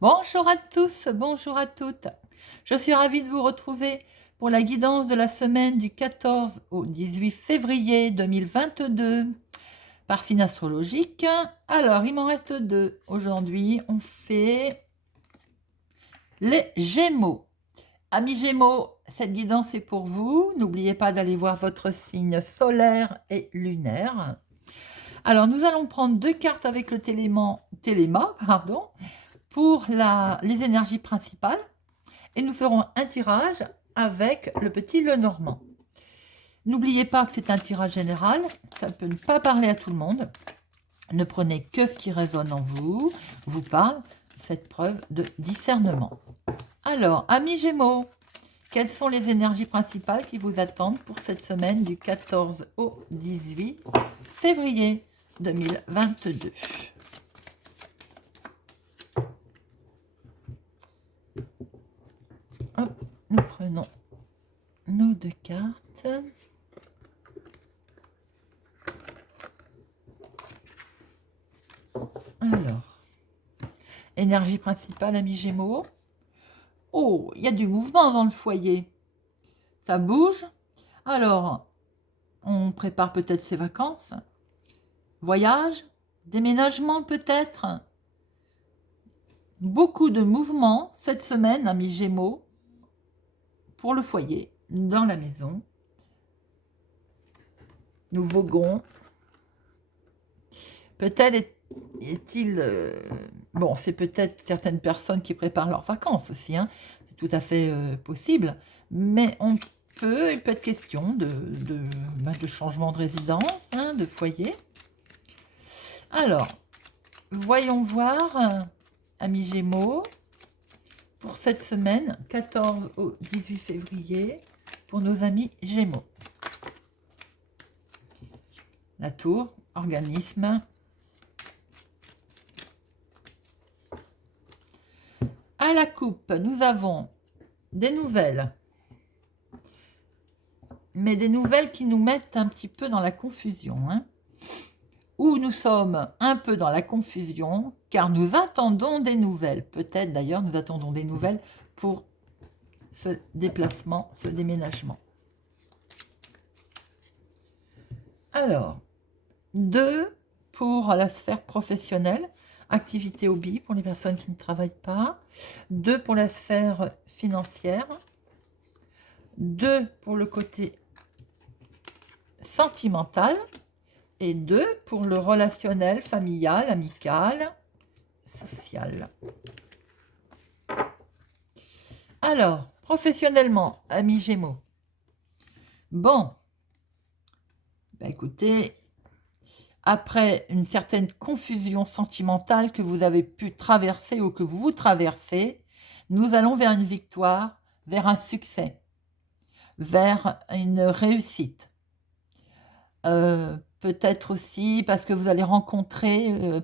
Bonjour à tous, bonjour à toutes. Je suis ravie de vous retrouver pour la guidance de la semaine du 14 au 18 février 2022 par signe astrologique. Alors, il m'en reste deux. Aujourd'hui, on fait les Gémeaux. Amis Gémeaux, cette guidance est pour vous. N'oubliez pas d'aller voir votre signe solaire et lunaire. Alors, nous allons prendre deux cartes avec le téléma, pour les énergies principales. Et nous ferons un tirage avec le petit Lenormand. N'oubliez pas que c'est un tirage général, ça ne peut pas parler à tout le monde. Ne prenez que ce qui résonne en vous, vous parle, faites preuve de discernement. Alors, amis Gémeaux, quelles sont les énergies principales qui vous attendent pour cette semaine du 14 au 18 février 2022? Hop, nous prenons nos deux cartes. Alors, énergie principale, amis Gémeaux. Oh, il y a du mouvement dans le foyer. Ça bouge. Alors, on prépare peut-être ses vacances. Voyage, déménagement peut-être. Beaucoup de mouvements cette semaine, amis Gémeaux, pour le foyer, dans la maison. Nous voguons. Peut-être est-il... bon, c'est peut-être certaines personnes qui préparent leurs vacances aussi, hein. C'est tout à fait possible, mais il peut être question de changement de résidence, hein, de foyer. Alors, voyons voir, amis Gémeaux, pour cette semaine, 14 au 18 février, pour nos amis Gémeaux. La tour, organisme. À la coupe, nous avons des nouvelles, mais des nouvelles qui nous mettent un petit peu dans la confusion, hein, où nous sommes un peu dans la confusion, car nous attendons des nouvelles. Peut-être d'ailleurs, nous attendons des nouvelles pour ce déplacement, ce déménagement. Alors, 2 pour la sphère professionnelle, activité hobby pour les personnes qui ne travaillent pas, 2 pour la sphère financière, 2 pour le côté sentimental et 2 pour le relationnel, familial, amical, social. Alors, professionnellement, amis Gémeaux. Bon, écoutez, après une certaine confusion sentimentale que vous avez pu traverser ou que vous traversez, nous allons vers une victoire, vers un succès, vers une réussite. Peut-être aussi parce que vous allez rencontrer,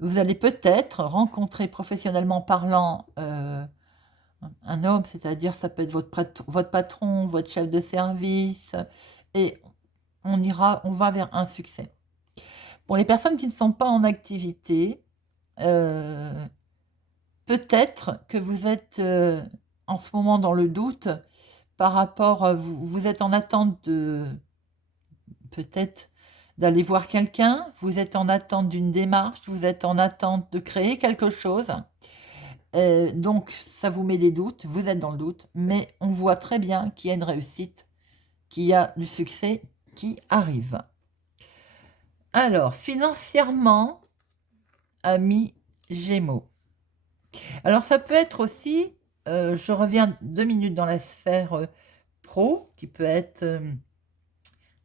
vous allez peut-être rencontrer professionnellement parlant un homme, c'est-à-dire ça peut être votre patron, votre chef de service, et on va vers un succès. Pour les personnes qui ne sont pas en activité, peut-être que vous êtes en ce moment dans le doute par rapport, vous êtes en attente peut-être d'aller voir quelqu'un, vous êtes en attente d'une démarche, vous êtes en attente de créer quelque chose. Donc, ça vous met des doutes, vous êtes dans le doute, mais on voit très bien qu'il y a une réussite, qu'il y a du succès qui arrive. Alors, financièrement, amis Gémeaux. Alors, ça peut être aussi, je reviens 2 minutes dans la sphère pro, qui peut être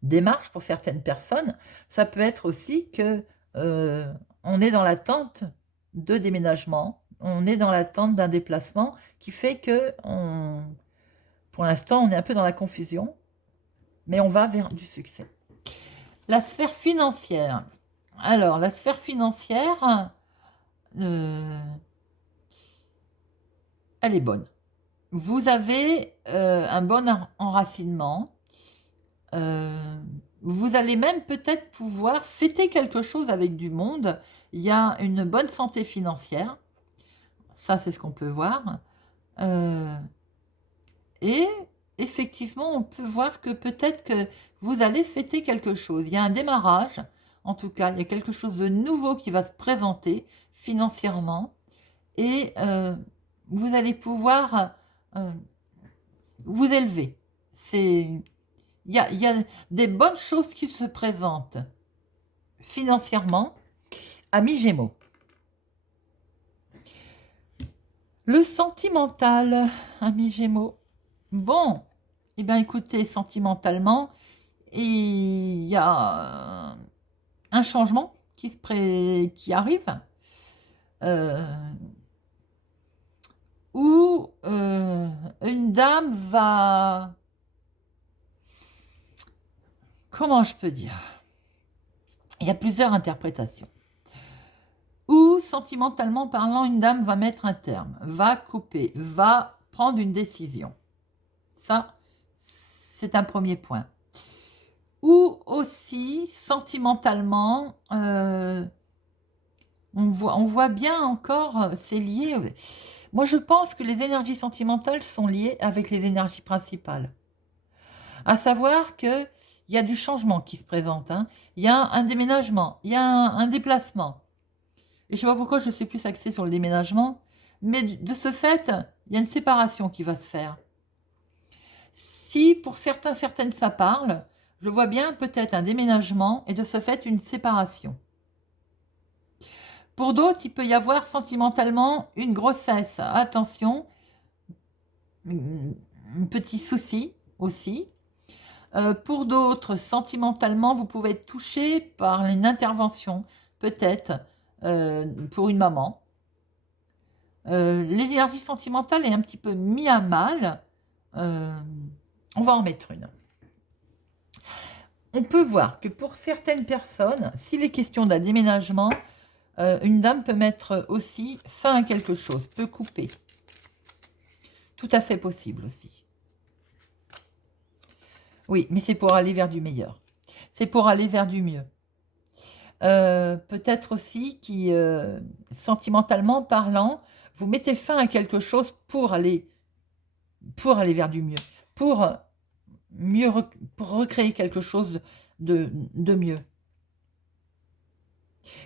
démarche pour certaines personnes. Ça peut être aussi que on est dans l'attente de déménagement, on est dans l'attente d'un déplacement qui fait que, pour l'instant, on est un peu dans la confusion, mais on va vers du succès. La sphère financière. Alors, la sphère financière, elle est bonne. Vous avez un bon enracinement. Vous allez même peut-être pouvoir fêter quelque chose avec du monde. Il y a une bonne santé financière. Ça, c'est ce qu'on peut voir. Et effectivement, on peut voir que peut-être que vous allez fêter quelque chose. Il y a un démarrage, en tout cas, il y a quelque chose de nouveau qui va se présenter financièrement. Et vous allez pouvoir vous élever. Il y a des bonnes choses qui se présentent financièrement, amis Gémeaux. Le sentimental, amis Gémeaux. Bon, eh bien écoutez, sentimentalement, il y a un changement qui arrive, où une dame va... Comment je peux dire? Il y a plusieurs interprétations. Ou, sentimentalement parlant, une dame va mettre un terme, va couper, va prendre une décision. Ça, c'est un premier point. Ou aussi, sentimentalement, on voit bien encore, c'est lié. Moi, je pense que les énergies sentimentales sont liées avec les énergies principales. À savoir qu'il y a du changement qui se présente. Hein. Il y a un déménagement, il y a un déplacement. Et je ne sais pas pourquoi je suis plus axée sur le déménagement, mais de ce fait, il y a une séparation qui va se faire. Si pour certaines ça parle, je vois bien peut-être un déménagement et de ce fait une séparation. Pour d'autres, il peut y avoir sentimentalement une grossesse. Attention, un petit souci aussi. Pour d'autres, sentimentalement, vous pouvez être touché par une intervention, peut-être pour une maman. L'énergie sentimentale est un petit peu mise à mal. On va en mettre une. On peut voir que pour certaines personnes, s'il est question d'un déménagement, une dame peut mettre aussi fin à quelque chose, peut couper. Tout à fait possible aussi. Oui, mais c'est pour aller vers du meilleur. C'est pour aller vers du mieux. Peut-être aussi qui, sentimentalement parlant, vous mettez fin à quelque chose pour aller vers du mieux, pour recréer quelque chose de mieux,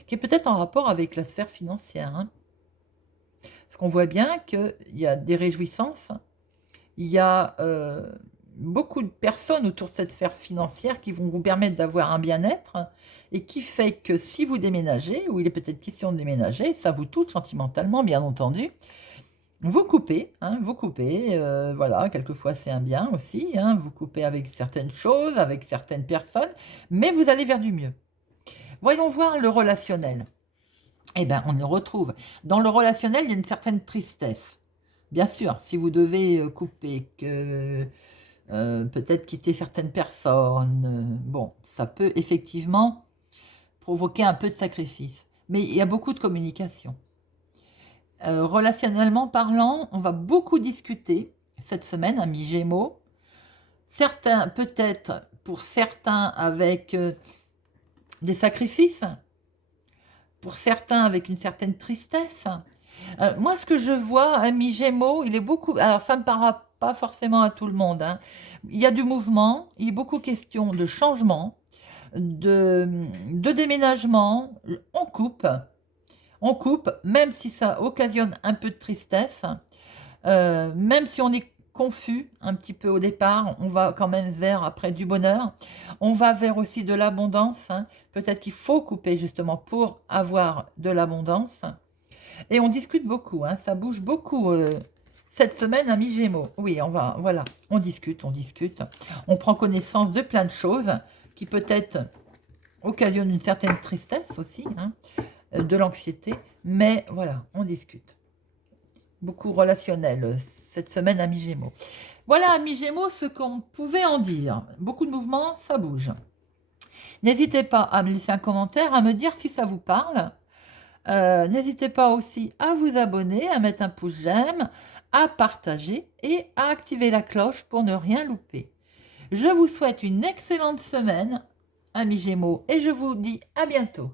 qui est peut-être en rapport avec la sphère financière. Hein. Parce qu'on voit bien qu'il y a des réjouissances, il y a beaucoup de personnes autour de cette sphère financière qui vont vous permettre d'avoir un bien-être et qui fait que si vous déménagez, ou il est peut-être question de déménager, ça vous touche sentimentalement, bien entendu. Vous coupez, voilà, quelquefois c'est un bien aussi, hein, vous coupez avec certaines choses, avec certaines personnes, mais vous allez vers du mieux. Voyons voir le relationnel. Eh bien, on le retrouve. Dans le relationnel, il y a une certaine tristesse. Bien sûr, si vous devez couper, peut-être quitter certaines personnes, bon, ça peut effectivement provoquer un peu de sacrifice. Mais il y a beaucoup de communication. Relationnellement parlant, on va beaucoup discuter cette semaine, amis Gémeaux. Certains, peut-être pour certains avec des sacrifices, pour certains avec une certaine tristesse. Moi, ce que je vois, amis Gémeaux, il est beaucoup... Alors, ça ne parlera pas forcément à tout le monde. Hein. Il y a du mouvement, il y a beaucoup question de changement, de déménagement. On coupe, même si ça occasionne un peu de tristesse, même si on est confus un petit peu au départ, on va quand même vers après du bonheur. On va vers aussi de l'abondance. Hein. Peut-être qu'il faut couper justement pour avoir de l'abondance. Et on discute beaucoup, hein, ça bouge beaucoup cette semaine, amis Gémeaux. Oui, voilà, on discute. On prend connaissance de plein de choses qui peut-être occasionnent une certaine tristesse aussi, hein, de l'anxiété. Mais voilà, on discute. Beaucoup relationnel cette semaine, amis Gémeaux. Voilà, amis Gémeaux, ce qu'on pouvait en dire. Beaucoup de mouvements, ça bouge. N'hésitez pas à me laisser un commentaire, à me dire si ça vous parle. N'hésitez pas aussi à vous abonner, à mettre un pouce j'aime, à partager et à activer la cloche pour ne rien louper. Je vous souhaite une excellente semaine, amis Gémeaux, et je vous dis à bientôt.